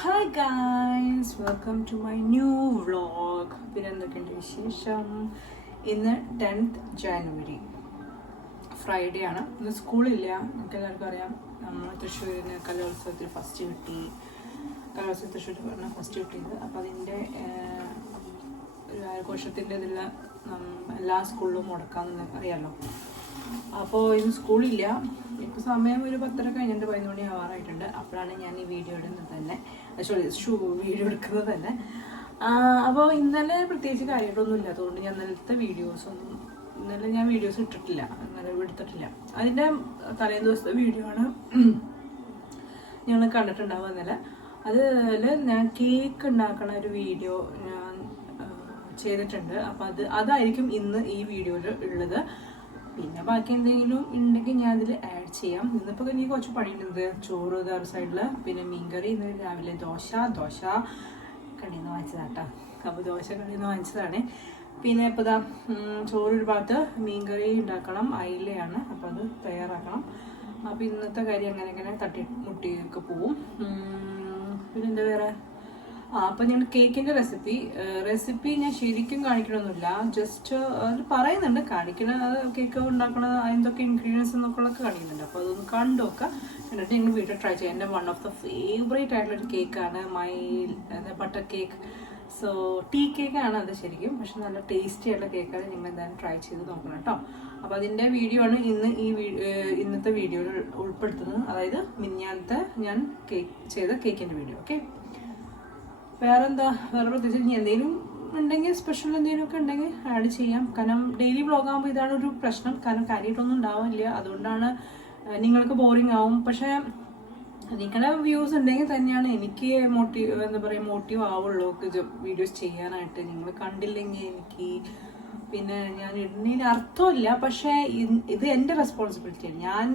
Hi guys, welcome to my new vlog. പിന്നെ എന്തൊക്കെയുണ്ട് വിശേഷം? ഇന്ന് 10th ജാനുവരി ഫ്രൈഡേ ആണ്. ഇന്ന് സ്കൂളില്ല. നമുക്ക് എല്ലാവർക്കും അറിയാം, നമ്മൾ തൃശ്ശൂരിന് കലോത്സവത്തിൽ ഫസ്റ്റ് കിട്ടി. കലോത്സവം തൃശ്ശൂർ പറഞ്ഞ ഫസ്റ്റ് കിട്ടിയത്. അപ്പോൾ അതിൻ്റെ ഒരു ആഘോഷത്തിൻ്റെ ഇതിൽ എല്ലാ സ്കൂളിലും മുടക്കാമെന്ന് അറിയാമല്ലോ. അപ്പോൾ ഇന്ന് സ്കൂളില്ല. ഇപ്പോൾ സമയം ഒരു 10:30 കഴിഞ്ഞിട്ട് 11 മണി ആവാറായിട്ടുണ്ട്. അപ്പോഴാണ് ഞാൻ ഈ വീഡിയോ ഇടുന്നത് തന്നെ, വീഡിയോ എടുക്കുന്നത് തന്നെ. അപ്പോൾ ഇന്നലെ പ്രത്യേകിച്ച് കാര്യങ്ങളൊന്നും ഇല്ല. അതുകൊണ്ട് ഞാൻ ഇന്നലെ ഞാൻ വീഡിയോസ് ഇട്ടിട്ടില്ല, ഇന്നലെ എടുത്തിട്ടില്ല. അതിൻ്റെ തലേ ദിവസത്തെ വീഡിയോ ആണ് ഞങ്ങൾ കണ്ടിട്ടുണ്ടാവുക ഇന്നലെ. അതിൽ ഞാൻ കേക്ക് ഉണ്ടാക്കണ ഒരു വീഡിയോ ഞാൻ ചെയ്തിട്ടുണ്ട്. അപ്പോൾ അതായിരിക്കും ഇന്ന് ഈ വീഡിയോയിൽ ഉള്ളത്. പിന്നെ ബാക്കി എന്തെങ്കിലും ഉണ്ടെങ്കിൽ ഞാൻ അതിൽ ആഡ് ചെയ്യാം. ഇന്നിപ്പോൾ എനിക്ക് കുറച്ച് പണിയുണ്ട്. ചോറ് വേറെ സൈഡിൽ, പിന്നെ മീൻകറി. ഇന്ന് രാവിലെ ദോശ കടയിൽ നിന്ന് വാങ്ങിച്ചതാട്ടോ. അപ്പോൾ ദോശ കടയിൽ നിന്ന് വാങ്ങിച്ചതാണ്. പിന്നെ ഇപ്പോൾ ഇതാ ചോറ് ഒരു ഭാഗത്ത്, മീൻകറി ഉണ്ടാക്കണം. അയിലയാണ്, അപ്പോൾ അത് തയ്യാറാക്കണം. അപ്പോൾ ഇന്നത്തെ കാര്യം അങ്ങനെ തട്ടിമുട്ടിയൊക്കെ പോവും. പിന്നെ എന്താ വേറെ? അപ്പം ഞങ്ങൾ കേക്കിൻ്റെ റെസിപ്പി ഞാൻ ശരിക്കും കാണിക്കണമെന്നില്ല. ജസ്റ്റ് അത് പറയുന്നുണ്ട്, കാണിക്കണ കേക്ക് ഉണ്ടാക്കണ എന്തൊക്കെ ഇൻഗ്രീഡിയൻസ് എന്നൊക്കെ കാണിക്കുന്നുണ്ട്. അപ്പോൾ അതൊന്ന് കണ്ടു നോക്കുക. എന്നിട്ട് ഞങ്ങൾ വീട്ടിൽ ട്രൈ ചെയ്യാം. എൻ്റെ വൺ ഓഫ് ദ ഫേവറേറ്റ് ആയിട്ടുള്ളൊരു കേക്കാണ് ബട്ടർ കേക്ക്. സോ ടീ കേക്കാണ് അത് ശരിക്കും, പക്ഷെ നല്ല ടേസ്റ്റി ആയിട്ടുള്ള കേക്കാണ്. നിങ്ങൾ എന്തായാലും ട്രൈ ചെയ്ത് നോക്കണം കേട്ടോ. അപ്പോൾ അതിൻ്റെ വീഡിയോ ആണ് ഇന്നത്തെ വീഡിയോയിൽ ഉൾപ്പെടുത്തുന്നത്. അതായത് മിനിഞ്ഞാന്നത്തെ ഞാൻ ചെയ്ത കേക്കിൻ്റെ വീഡിയോ. ഓക്കെ, വേറെ പ്രത്യേകിച്ച് ഇനി എന്തെങ്കിലും ഉണ്ടെങ്കിൽ, സ്പെഷ്യൽ എന്തെങ്കിലുമൊക്കെ ഉണ്ടെങ്കിൽ ആഡ് ചെയ്യാം. കാരണം ഡെയിലി വ്ളോഗ് ആകുമ്പോൾ ഇതാണ് ഒരു പ്രശ്നം. കാരണം കാര്യമായിട്ടൊന്നും ഉണ്ടാവില്ല. അതുകൊണ്ടാണ് നിങ്ങൾക്ക് ബോറിംഗ് ആവും. പക്ഷേ നിങ്ങളുടെ വ്യൂസ് ഉണ്ടെങ്കിൽ തന്നെയാണ് എനിക്ക് മോട്ടീവ് ആവുള്ളൂ വീഡിയോസ് ചെയ്യാനായിട്ട്. നിങ്ങൾ കണ്ടില്ലെങ്കിൽ എനിക്ക് പിന്നെ ഞാൻ ഇടുന്നതിന് അർത്ഥമില്ല. പക്ഷേ ഇത് എൻ്റെ റെസ്പോൺസിബിലിറ്റിയാണ്. ഞാൻ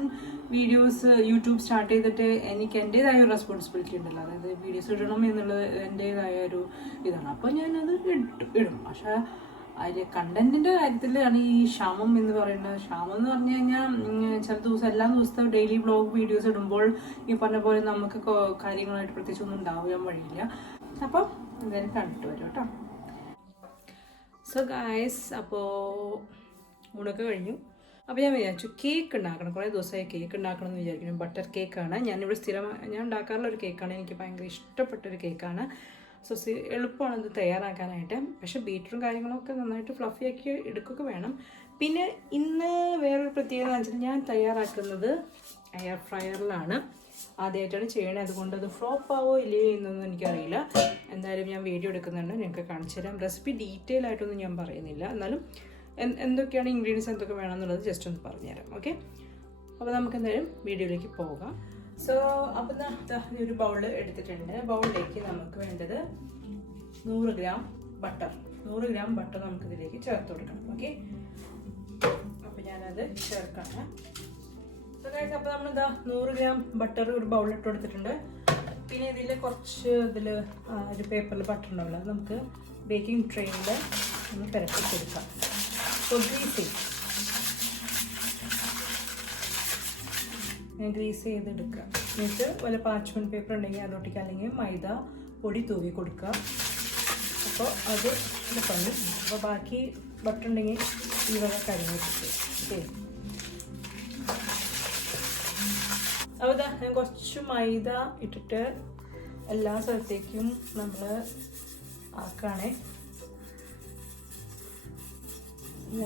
വീഡിയോസ് യൂട്യൂബ് സ്റ്റാർട്ട് ചെയ്തിട്ട് എനിക്ക് എൻ്റേതായ ഒരു റെസ്പോൺസിബിലിറ്റി ഉണ്ടല്ലോ. അതായത് വീഡിയോസ് ഇടണം എന്നുള്ളത് എൻ്റേതായ ഒരു ഇതാണ്. അപ്പോൾ ഞാനത് ഇടും. പക്ഷേ അതിൽ കണ്ടന്റിൻ്റെ കാര്യത്തിലാണ് ഈ ക്ഷാമം എന്ന് പറയുന്നത്. ക്ഷാമം എന്ന് പറഞ്ഞു കഴിഞ്ഞാൽ ചില ദിവസം എല്ലാ ദിവസവും ഡെയിലി വ്ളോഗ് വീഡിയോസ് ഇടുമ്പോൾ ഈ പറഞ്ഞ പോലെ നമുക്ക് കാര്യങ്ങളായിട്ട് പ്രത്യേകിച്ച് ഒന്നും ഉണ്ടാവാൻ വഴിയില്ല. അപ്പോൾ എന്തായാലും കണ്ടിട്ട് വരും കേട്ടോ. സോ ഗായ്സ്, അപ്പോൾ ഊണൊക്കെ കഴിഞ്ഞു. അപ്പോൾ ഞാൻ വിചാരിച്ചു കേക്ക് ഉണ്ടാക്കണം. കുറേ ദിവസമായി കേക്ക് ഉണ്ടാക്കണം എന്ന് വിചാരിക്കുന്നു. ബട്ടർ കേക്കാണ് ഞാൻ ഉണ്ടാക്കാറുള്ള ഒരു കേക്കാണ്. എനിക്ക് ഭയങ്കര ഇഷ്ടപ്പെട്ടൊരു കേക്കാണ്. സോ എളുപ്പമാണ് ഇത് തയ്യാറാക്കാനായിട്ട്. പക്ഷേ ബീറ്ററും കാര്യങ്ങളൊക്കെ നന്നായിട്ട് ഫ്ലഫിയാക്കി എടുക്കുകയൊക്കെ വേണം. പിന്നെ ഇന്ന് വേറൊരു പ്രത്യേകത എന്ന് വെച്ചാൽ ഞാൻ തയ്യാറാക്കുന്നത് എയർ ഫ്രയറിലാണ്. ആദ്യമായിട്ടാണ് ചെയ്യണത്. അതുകൊണ്ട് അത് ഫ്ലോപ്പ് ആവോ ഇല്ലേ എന്നൊന്നും എനിക്കറിയില്ല. എന്തായാലും ഞാൻ വീഡിയോ എടുക്കുന്നുണ്ട്, നിങ്ങൾക്ക് കാണിച്ചു തരാം. റെസിപ്പി ഡീറ്റെയിൽ ആയിട്ടൊന്നും ഞാൻ പറയുന്നില്ല. എന്നാലും എന്തൊക്കെയാണ് ഇൻഗ്രീഡിയൻസ് എന്തൊക്കെ വേണമെന്നുള്ളത് ജസ്റ്റ് ഒന്ന് പറഞ്ഞുതരാം. ഓക്കെ, അപ്പോൾ നമുക്ക് എന്തായാലും വീഡിയോയിലേക്ക് പോകാം. സോ അപ്പം ഒരു ബൗള് എടുത്തിട്ടുണ്ട്. ബൗളിലേക്ക് നമുക്ക് വേണ്ടത് 100 ഗ്രാം ബട്ടർ നമുക്കിതിലേക്ക് ചേർത്ത് കൊടുക്കണം. ഓക്കെ, അപ്പം ഞാനത് ചേർക്കാണ്. അപ്പോൾ നമ്മളിതാ 100 ഗ്രാം ബട്ടർ ഒരു ബൗളിലിട്ട് കൊടുത്തിട്ടുണ്ട്. പിന്നെ ഇതിൽ ഒരു പേപ്പറിൽ ബട്ടർ ഉണ്ടാവില്ല, അത് നമുക്ക് ബേക്കിംഗ് ട്രേയിൽ ഒന്ന് പരത്തിച്ചെടുക്കാം. ഞാൻ ഗ്രീസ് ചെയ്തെടുക്കുക. എന്നിട്ട് വല്ല പാർച്ച്മെൻറ്റ് പേപ്പർ ഉണ്ടെങ്കിൽ അതൊട്ടിക്കുക, അല്ലെങ്കിൽ മൈദ പൊടി തൂവി കൊടുക്കുക. അപ്പോൾ അത് പണി. അപ്പോൾ ബാക്കി ബട്ടർ ഉണ്ടെങ്കിൽ ഈ വക കരിഞ്ഞിട്ട്. ഓക്കെ, അപ്പോൾ ഞാൻ കുറച്ച് മൈദ ഇട്ടിട്ട് എല്ലാ സ്ഥലത്തേക്കും നമ്മൾ ആക്കുകയാണേ.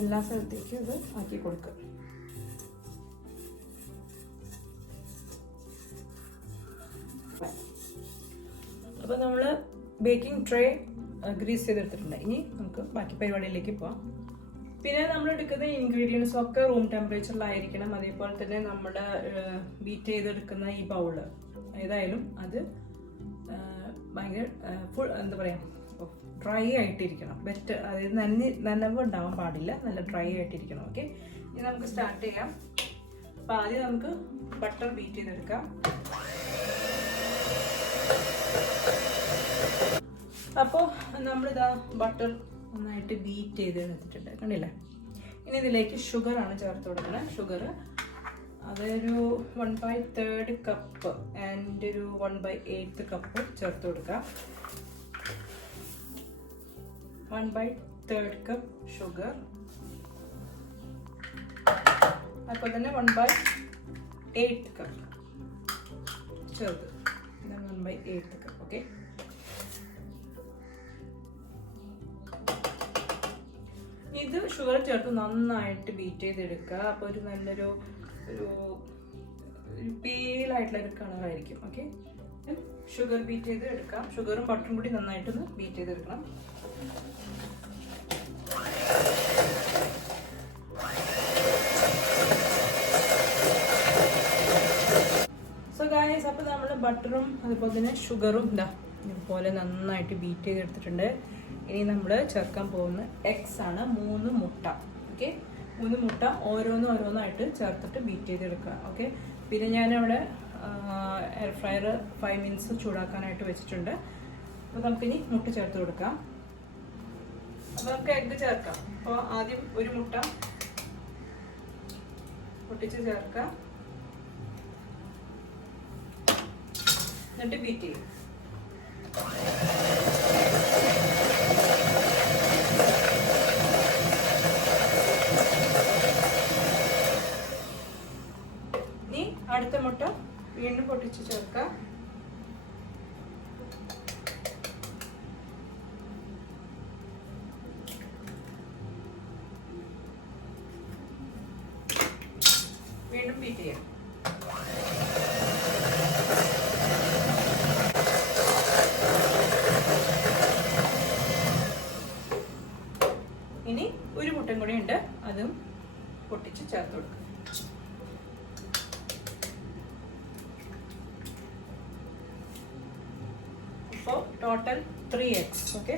എല്ലാ സ്ഥലത്തേക്കും ഇത് ആക്കി കൊടുക്കുക. അപ്പോൾ നമ്മൾ ബേക്കിംഗ് ട്രേ ഗ്രീസ് ചെയ്തെടുത്തിട്ടുണ്ട്. ഇനി നമുക്ക് ബാക്കി പരിപാടിയിലേക്ക് പോവാം. പിന്നെ നമ്മൾ എടുക്കുന്ന ഇൻഗ്രീഡിയൻസ് ഒക്കെ റൂം ടെമ്പറേച്ചറിലായിരിക്കണം. അതേപോലെ തന്നെ നമ്മുടെ ബീറ്റ് ചെയ്തെടുക്കുന്ന ഈ ബൗള് ഏതായാലും അത് ഭയങ്കര ഡ്രൈ ആയിട്ടിരിക്കണം. അതായത് നനവ് ഉണ്ടാവാൻ പാടില്ല, നല്ല ഡ്രൈ ആയിട്ടിരിക്കണം. ഓക്കെ, ഇനി നമുക്ക് സ്റ്റാർട്ട് ചെയ്യാം. അപ്പോൾ ആദ്യം നമുക്ക് ബട്ടർ ബീറ്റ് ചെയ്തെടുക്കാം. അപ്പോൾ നമ്മളിതാ ബട്ടർ നന്നായിട്ട് ബീറ്റ് ചെയ്ത് എടുത്തിട്ടുണ്ട്, കണ്ടില്ലേ? ഇനി ഇതിലേക്ക് ഷുഗറാണ് ചേർത്ത് കൊടുക്കുന്നത്. ഷുഗർ അതൊരു 1/3 കപ്പ് ആൻഡ് ഒരു 1/8 കപ്പ് ചേർത്ത് കൊടുക്കാം. 1/3 കപ്പ് ഷുഗർ, അപ്പോൾ തന്നെ 1/8 കപ്പ് ചേർത്ത് 1/8 കപ്പ്. ഓക്കെ, ഇത് ഷുഗർ ചേർത്ത് നന്നായിട്ട് ബീറ്റ് ചെയ്തെടുക്കുക. അപ്പോൾ ഒരു നല്ലൊരു പേലായിട്ടുള്ള ഒരു കളറായിരിക്കും. ഓക്കെ, ഷുഗർ ബീറ്റ് ചെയ്ത് എടുക്കാം. ഷുഗറും ബട്ടറും കൂടി നന്നായിട്ടൊന്ന് ബീറ്റ് ചെയ്തെടുക്കണം. സോ ഗായ്സ്, അപ്പോൾ നമ്മൾ ബട്ടറും അതുപോലെ തന്നെ ഷുഗറും ഇതുപോലെ നന്നായിട്ട് ബീറ്റ് ചെയ്തെടുത്തിട്ടുണ്ട്. ഇനി നമ്മൾ ചേർക്കാൻ പോകുന്ന എഗ്സ് ആണ്. 3 മുട്ട. ഓക്കെ, 3 മുട്ട ഓരോന്നായിട്ട് ചേർത്തിട്ട് ബീറ്റ് ചെയ്തെടുക്കുക. ഓക്കെ, പിന്നെ ഞാനവിടെ എയർ ഫ്രയർ 5 മിനിറ്റ്സ് ചൂടാക്കാനായിട്ട് വെച്ചിട്ടുണ്ട്. അപ്പോൾ നമുക്കിനി മുട്ട ചേർത്ത് കൊടുക്കാം. അപ്പോൾ നമുക്ക് എഗ്ഗ് ചേർക്കാം. അപ്പോൾ ആദ്യം ഒരു മുട്ട പൊട്ടിച്ച് ചേർക്കാം, എന്നിട്ട് ബീറ്റ് ചെയ്യും. ഇനി അടുത്ത മുട്ട വീണ്ടും പൊട്ടിച്ച് ചേർക്കാം. വീണ്ടും ബീറ്റ് ചെയ്യാം. ഇനി ഒരു മുട്ടയും കൂടി ഉണ്ട്, അതും പൊട്ടിച്ച് ചേർത്ത് കൊടുക്കുക. അപ്പോൾ ടോട്ടൽ 3 eggs. ഓക്കെ,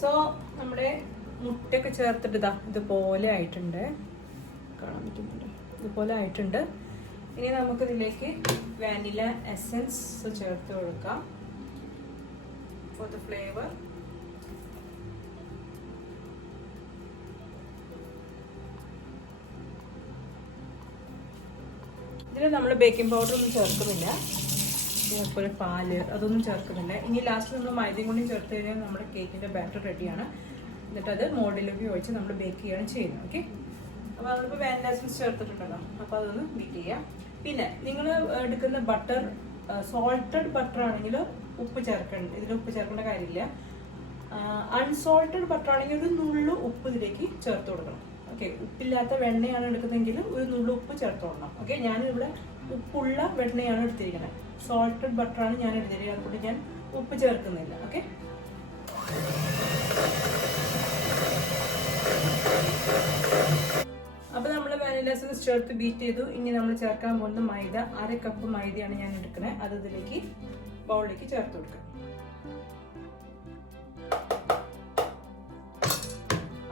സോ നമ്മുടെ മുട്ടയൊക്കെ ചേർത്തിട്ട് ഇതുപോലെ ആയിട്ടുണ്ട്, കാണാൻ പറ്റുന്നുണ്ട്, ഇതുപോലെ ആയിട്ടുണ്ട്. ഇനി നമുക്കിതിലേക്ക് വാനില എസൻസ് ചേർത്ത് കൊടുക്കാം ഫോർ ദ ഫ്ലേവർ. ഇതിൽ നമ്മൾ ബേക്കിംഗ് പൗഡർ ഒന്നും ചേർക്കുന്നില്ല, അതുപോലെ പാല് അതൊന്നും ചേർക്കുന്നില്ല. ഇനി ലാസ്റ്റ് നമ്മൾ മൈദയും കൂടി ചേർത്ത് കഴിഞ്ഞാൽ നമ്മുടെ കേക്കിൻ്റെ ബാറ്റർ റെഡിയാണ്. എന്നിട്ട് അത് മോൾഡിലേക്ക് ഒഴിച്ച് നമ്മൾ ബേക്ക് ചെയ്യുകയാണ് ചെയ്യുന്നത്. ഓക്കെ, അപ്പോൾ നമ്മളിപ്പോൾ വാനില എസൻസ് ചേർത്തിട്ടുണ്ടല്ലോ, അപ്പോൾ അതൊന്ന് ബീറ്റ് ചെയ്യാം. പിന്നെ നിങ്ങൾ എടുക്കുന്ന ബട്ടർ സോൾട്ടഡ് ബട്ടർ ആണെങ്കിൽ ഉപ്പ് ചേർക്കേണ്ട, ഇതിൽ ഉപ്പ് ചേർക്കേണ്ട കാര്യമില്ല. അൺസോൾട്ടഡ് ബട്ടർ ആണെങ്കിൽ ഒരു നുള്ളു ഉപ്പ് ഇതിലേക്ക് ചേർത്ത് കൊടുക്കണം. ഓക്കെ, ഉപ്പില്ലാത്ത വെണ്ണയാണ് എടുക്കുന്നതെങ്കിൽ ഒരു നുള്ളു ഉപ്പ് ചേർത്ത് കൊടുക്കണം. ഓക്കെ, ഞാനിവിടെ ഉപ്പുള്ള വെണ്ണയാണ് എടുത്തിരിക്കുന്നത്, സോൾട്ടഡ് ബട്ടറാണ് ഞാൻ എടുത്തിരിക്കുന്നത്, അതുകൊണ്ട് ഞാൻ ഉപ്പ് ചേർക്കുന്നില്ല. ഓക്കെ, അപ്പോൾ നമ്മൾ വാനില എസൻസ് ചേർത്ത് ബീറ്റ് ചെയ്തു. ഇനി നമ്മൾ ചേർക്കാൻ പോകുന്ന മൈദ, 1/2 കപ്പ് മൈദയാണ് ഞാൻ എടുക്കുന്നത്. അത് ഇതിലേക്ക് ബൗളിലേക്ക് ചേർത്ത് കൊടുക്കുക.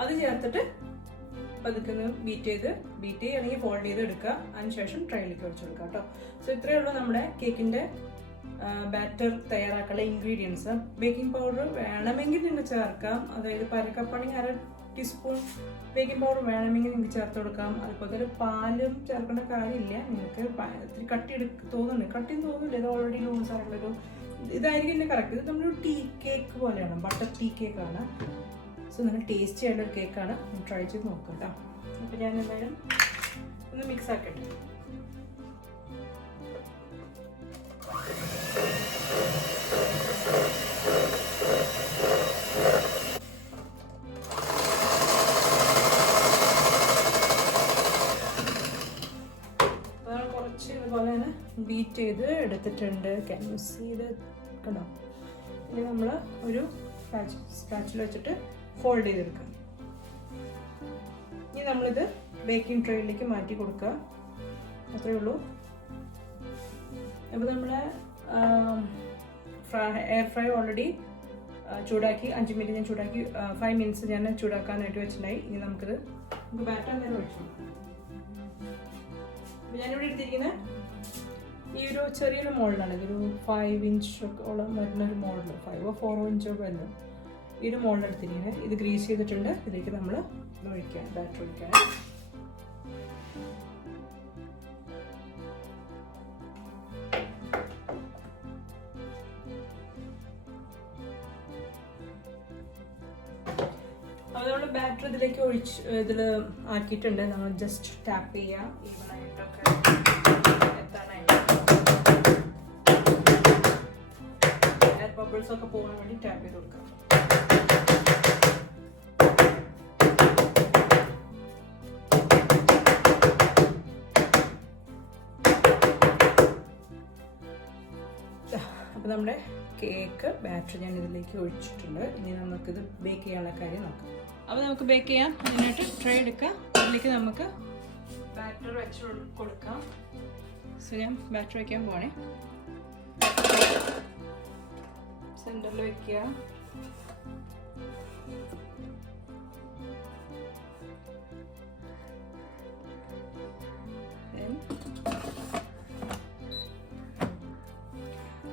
അത് ചേർത്തിട്ട് പതുക്കെ ബീറ്റ് ചെയ്യുകയാണെങ്കിൽ ഫോൾഡ് ചെയ്ത് എടുക്കുക. അതിനുശേഷം ട്രേയിലേക്ക് വെച്ച് കൊടുക്കുക കേട്ടോ. സോ ഇത്രയേ ഉള്ളൂ നമ്മുടെ കേക്കിൻ്റെ ബാറ്റർ തയ്യാറാക്കാനുള്ള ഇൻഗ്രീഡിയൻസ്. ബേക്കിംഗ് പൗഡർ വേണമെങ്കിൽ നിങ്ങൾക്ക് ചേർക്കാം, അതായത് 1/2 കപ്പാണെങ്കിൽ 1/2 ടീസ്പൂൺ ബേക്കിംഗ് പൗഡർ വേണമെങ്കിൽ നിങ്ങൾക്ക് ചേർത്ത് കൊടുക്കാം. അതുപോലെ തന്നെ പാലും ചേർക്കേണ്ട കാര്യമില്ല. നിങ്ങൾക്ക് ഇത്തിരി തോന്നുന്നുണ്ട്, കട്ടിയും തോന്നുന്നില്ല, ഇത് ഓൾറെഡി ലൂസ് ആയിട്ടുള്ളൊരു ഇതായിരിക്കും ഇതിൻ്റെ കറക്റ്റ്. ഇത് നമ്മളൊരു ടീ കേക്ക് പോലെയാണ്, ബട്ടർ ടീ കേക്കാണ്. സോ നല്ല ടേസ്റ്റി ആയിട്ടുള്ളൊരു കേക്കാണ്, ട്രൈ ചെയ്ത് നോക്കാം കേട്ടോ. അപ്പോൾ ഞാൻ എന്തായാലും ഒന്ന് മിക്സ് ആക്കട്ടെ. കുറച്ച് ഇതുപോലെ തന്നെ ബീറ്റ് ചെയ്ത് എടുത്തിട്ടുണ്ട്. ക്യാൻ യു സീ ഇത് കണ്ടോ? ഇനി നമ്മൾ ഒരു സ്പാച്ചിൽ വെച്ചിട്ട് ഫോൾഡ് ചെയ്തെടുക്കുക. ഇനി നമ്മളിത് ബേക്കിംഗ് ട്രേയിലേക്ക് മാറ്റി കൊടുക്കുക. അത്രയേ ഉള്ളൂ. അപ്പോൾ നമ്മൾ എയർ ഫ്രൈ ഓൾറെഡി ചൂടാക്കി 5 മിനിറ്റ് ഞാൻ ചൂടാക്കി 5 മിനിറ്റ്സ് ഞാൻ ചൂടാക്കാനായിട്ട് വെച്ചിട്ടുണ്ടായി. ഇനി നമുക്ക് ബാറ്റർ നേരം ഒഴിച്ചു. ഞാനിവിടെ എടുത്തിരിക്കുന്നത് ഈ ഒരു ചെറിയൊരു മോഡലാണ്, ഇതൊരു 5 ഇഞ്ചോളം വരുന്നൊരു മോഡൽ, 5 or 4 ഇഞ്ചൊക്കെ വരുന്നത്. ഈ ഒരു മോഡൽ എടുത്തിരിക്കുന്നത്. ഇത് ഗ്രീസ് ചെയ്തിട്ടുണ്ട്. ഇതിലേക്ക് നമ്മൾ ഒഴിക്കാം, ബാറ്റർ ഒഴിക്കാൻ. അപ്പോൾ നമ്മൾ ബാറ്റർ ഇതിലേക്ക് ഇതിൽ ആക്കിയിട്ടുണ്ട്. നമ്മൾ ജസ്റ്റ് ടാപ്പ് ചെയ്യുക, ഈവനായിട്ടൊക്കെ എത്താനായിട്ട്. എയർ ബബിൾസ് ഒക്കെ പോകാൻ വേണ്ടി ടാപ്പ് ചെയ്ത് കൊടുക്കാം. അപ്പോൾ നമ്മുടെ കേക്ക് ബാറ്റർ ഞാൻ ഇതിലേക്ക് ഒഴിച്ചിട്ടുണ്ട്. ഇനി നമുക്കിത് ബേക്ക് ചെയ്യാനുള്ള കാര്യം നോക്കാം. അപ്പോൾ നമുക്ക് ബേക്ക് ചെയ്യാം. അതിനായിട്ട് ട്രേ എടുക്കാം. അതിലേക്ക് നമുക്ക് ബാറ്റർ വെച്ച് കൊടുക്കാം. സോ ഞാൻ ബാറ്റർ വയ്ക്കാൻ പോണേ. സെൻറ്ററിൽ വയ്ക്കുക.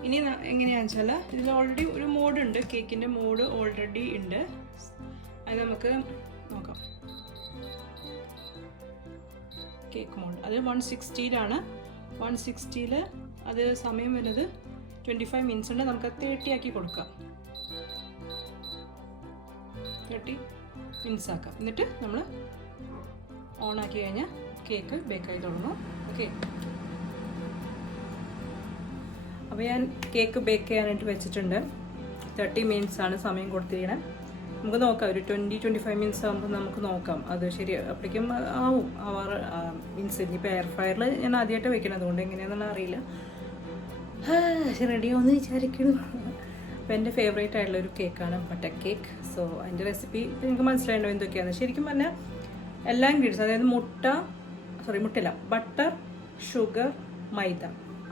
ഇനി എങ്ങനെയാണെന്ന് വെച്ചാൽ ഇതിൽ ഓൾറെഡി ഒരു മോഡ് ഉണ്ട്, കേക്കിൻ്റെ മോഡ് ഓൾറെഡി ഉണ്ട്. അത് നമുക്ക് നോക്കാം. കേക്ക് മോഡ് അത് 160 160 അത് സമയം വരുന്നത് 25 മിനിറ്റ്സ് ഉണ്ട്. നമുക്ക് 30 ആക്കി കൊടുക്കാം. 30 മിനിറ്റ്സ് ആക്കാം. എന്നിട്ട് നമ്മൾ ഓൺ ആക്കി കഴിഞ്ഞാൽ കേക്ക് ബേക്കായി തുടങ്ങും. ഓക്കെ, അപ്പോൾ ഞാൻ കേക്ക് ബേക്ക് ചെയ്യാനായിട്ട് വെച്ചിട്ടുണ്ട്. 30 മിനിറ്റ്സ് ആണ് സമയം കൊടുത്തിരിക്കണം. നമുക്ക് നോക്കാം, ഒരു 20-25 മിനിറ്റ്സ് ആകുമ്പോൾ നമുക്ക് നോക്കാം അത് ശരി അപ്പോഴേക്കും മീൻസ് ഇനിയിപ്പോൾ എയർ ഫ്രയറിൽ ഞാൻ ആദ്യമായിട്ട് വെക്കണം, അതുകൊണ്ട് എങ്ങനെയാണെന്നുള്ള അറിയില്ല. റെഡിയാവുമെന്ന് വിചാരിക്കുന്നു. അപ്പോൾ എൻ്റെ ഫേവറേറ്റ് ആയിട്ടുള്ളൊരു കേക്കാണ് ബട്ടർ കേക്ക്. സോ അതിൻ്റെ റെസിപ്പി നിങ്ങൾക്ക് മനസ്സിലായിട്ടുണ്ടോ എന്തൊക്കെയാണ്? ശരിക്കും പറഞ്ഞാൽ എല്ലാ ഇൻഗ്രീഡിയൻസ്, അതായത് മുട്ടയില്ല, ബട്ടർ, ഷുഗർ, മൈദ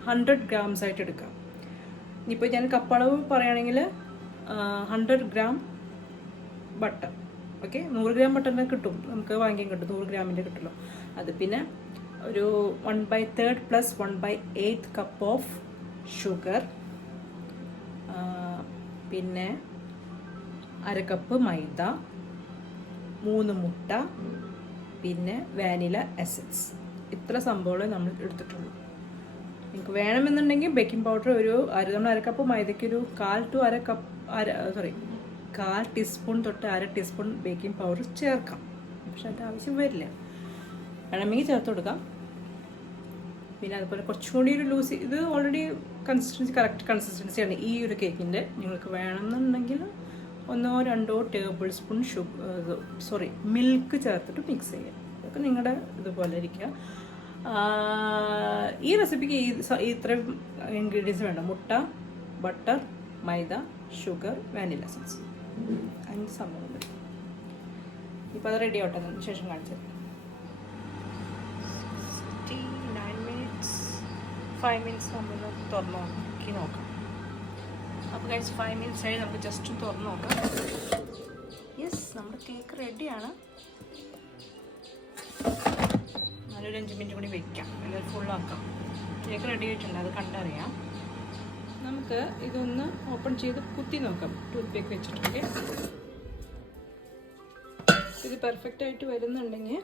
100 grams ആയിട്ട് എടുക്കാം. ഇനിയിപ്പോൾ ഞാൻ കപ്പളവ് പറയുകയാണെങ്കിൽ 100 gram ബട്ടർ. ഓക്കെ, 100 gram ബട്ടറിന് കിട്ടും, നമുക്ക് വാങ്ങിക്കാൻ കിട്ടും, 100 ഗ്രാമിൻ്റെ കിട്ടുമല്ലോ അത്. പിന്നെ ഒരു 1/3 + 1/8 കപ്പ് ഓഫ് ഷുഗർ, പിന്നെ 1/2 കപ്പ് മൈദ, 3 മുട്ട, പിന്നെ വാനില എസൻസ്. ഇത്ര സംഭവങ്ങൾ നമ്മൾ എടുത്തിട്ടുള്ളൂ. നിങ്ങൾക്ക് വേണമെന്നുണ്ടെങ്കിൽ ബേക്കിംഗ് പൗഡർ ഒരു 1/2 കപ്പ് മൈദയ്ക്ക് ഒരു 1/4 ടീസ്പൂൺ തൊട്ട് 1/2 ടീസ്പൂൺ ബേക്കിംഗ് പൗഡർ ചേർക്കാം. പക്ഷെ അത് ആവശ്യം വരില്ല, വേണമെങ്കിൽ ചേർത്ത് കൊടുക്കാം. പിന്നെ അതുപോലെ കുറച്ചുകൂടി ഒരു ലൂസ്, ഇത് ഓൾറെഡി കറക്റ്റ് കൺസിസ്റ്റൻസിയാണ് ഈ ഒരു കേക്കിൻ്റെ. നിങ്ങൾക്ക് വേണമെന്നുണ്ടെങ്കിൽ 1-2 ടേബിൾ സ്പൂൺ മിൽക്ക് ചേർത്തിട്ട് മിക്സ് ചെയ്യാം. അതൊക്കെ നിങ്ങളുടെ ഇതുപോലെ ഇരിക്കുക. ഈ റെസിപ്പിക്ക് ഇത്രയും ഇൻഗ്രീഡിയൻസ് വേണ്ട: മുട്ട, ബട്ടർ, മൈദ, ഷുഗർ, വാനില എസൻസ്. 5 സംഭവമുണ്ട്. ഇപ്പോൾ അത് റെഡി ആവട്ടെ, ശേഷം കാണിച്ചത്. 9 മിനിറ്റ്സ് 5 മിനിറ്റ്സ് നമ്മൾ തുറന്ന് നോക്കി നോക്കാം. അപ്പോൾ കഴിച്ച് 5 മിനിറ്റ്സ് ആയി, നമുക്ക് ജസ്റ്റ് തുറന്ന് നോക്കാം. യെസ്, നമ്മുടെ കേക്ക് റെഡിയാണ്. നല്ലൊരു 5 മിനിറ്റ് കൂടി വയ്ക്കാം, അല്ലെങ്കിൽ ഫുള്ളാക്കാം. കേക്ക് റെഡി ആയിട്ടുണ്ട്, അത് കണ്ടറിയാം. നമുക്ക് ഇതൊന്ന് ഓപ്പൺ ചെയ്ത് കുത്തി നോക്കാം, ടൂത്ത് പിക്ക് വെച്ചിട്ടൊക്കെ. ഇത് പെർഫെക്റ്റ് ആയിട്ട് വരുന്നുണ്ടെങ്കിൽ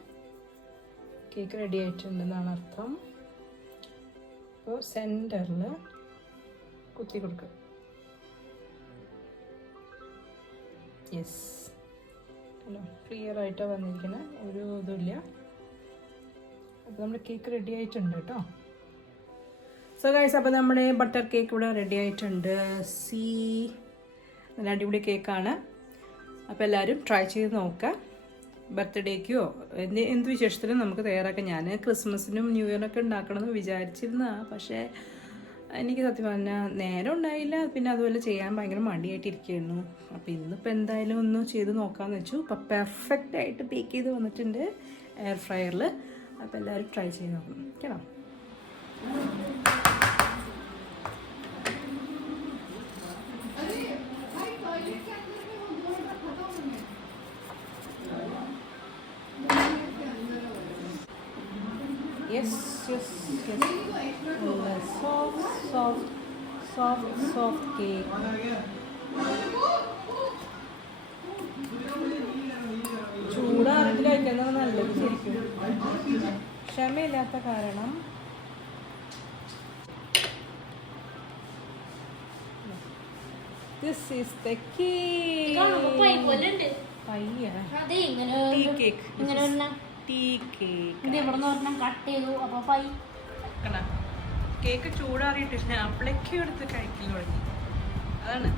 കേക്ക് റെഡി ആയിട്ടുണ്ടെന്നാണ് അർത്ഥം. അപ്പോൾ സെൻറ്ററിൽ കുത്തി കൊടുക്കുക. യെസ്, ഹലോ, ക്ലിയർ ആയിട്ടാണ് വന്നിരിക്കുന്നത്, ഒരു ഇതുമില്ല. അപ്പോൾ നമ്മുടെ കേക്ക് റെഡി ആയിട്ടുണ്ട് കേട്ടോ. സോ ഗൈസ്, അപ്പോൾ നമ്മുടെ ബട്ടർ കേക്ക് ഇവിടെ റെഡി ആയിട്ടുണ്ട്. നല്ല അടിപൊളി കേക്കാണ്. അപ്പോൾ എല്ലാവരും ട്രൈ ചെയ്ത് നോക്കുക. ബർത്ത്ഡേക്കോ എന്ത് വിശേഷത്തിനും നമുക്ക് തയ്യാറാക്കാം. ഞാൻ ക്രിസ്മസിനും ന്യൂ ഇയറിനൊക്കെ ഉണ്ടാക്കണമെന്ന് വിചാരിച്ചിരുന്നതാണ്, പക്ഷേ എനിക്ക് സത്യം പറഞ്ഞാൽ നേരം ഉണ്ടായില്ല. പിന്നെ അതുപോലെ ചെയ്യാൻ ഭയങ്കര മടിയായിട്ടിരിക്കുകയായിരുന്നു. അപ്പോൾ ഇന്നിപ്പോൾ എന്തായാലും ഒന്ന് ചെയ്ത് നോക്കാമെന്ന് വെച്ചു. അപ്പോൾ പെർഫെക്റ്റ് ആയിട്ട് ബേക്ക് ചെയ്ത് വന്നിട്ടുണ്ട് എയർ ഫ്രയറിൽ. അപ്പോൾ എല്ലാവരും ട്രൈ ചെയ്ത് നോക്കണം കേട്ടോ. Yes yes soft soft soft soft cake. ചൂടാറിട്ട് കഴിക്കുന്നത് നല്ലത് ശരിക്കും. ക്ഷമയില്ലാത്ത കാരണം this is the cake. പയ്യാണ് tea cake. Tea cake cake ചൂടാറിയിട്ട് അപ്പളേക്കും എടുത്ത് കഴിക്കൽ തുടങ്ങി. അതാണ്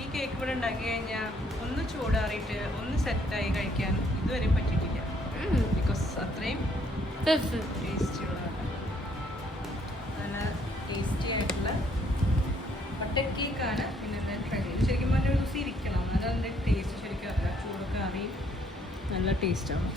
ഈ കേക്ക് ഇവിടെ ഉണ്ടാക്കി കഴിഞ്ഞാൽ ഒന്ന് ചൂടാറിയിട്ട് ഒന്ന് സെറ്റായി കഴിക്കാൻ ഇതുവരെ പറ്റിയിട്ടില്ല. ബിക്കോസ് അത്രയും ടേസ്റ്റിയുള്ളതാണ്. നല്ല ടേസ്റ്റി ആയിട്ടുള്ള ബട്ടർ കേക്കാണ്. പിന്നെ എന്താ ട്രൈ ചെയ്ത് ശരിക്കും പറഞ്ഞാൽ ഒരു ദിവസം ഇരിക്കണം, എന്നാലും അതിൻ്റെ ടേസ്റ്റ് ശരിക്കും അറിയാം. ചൂടൊക്കെ അറിയും, നല്ല ടേസ്റ്റാണ്.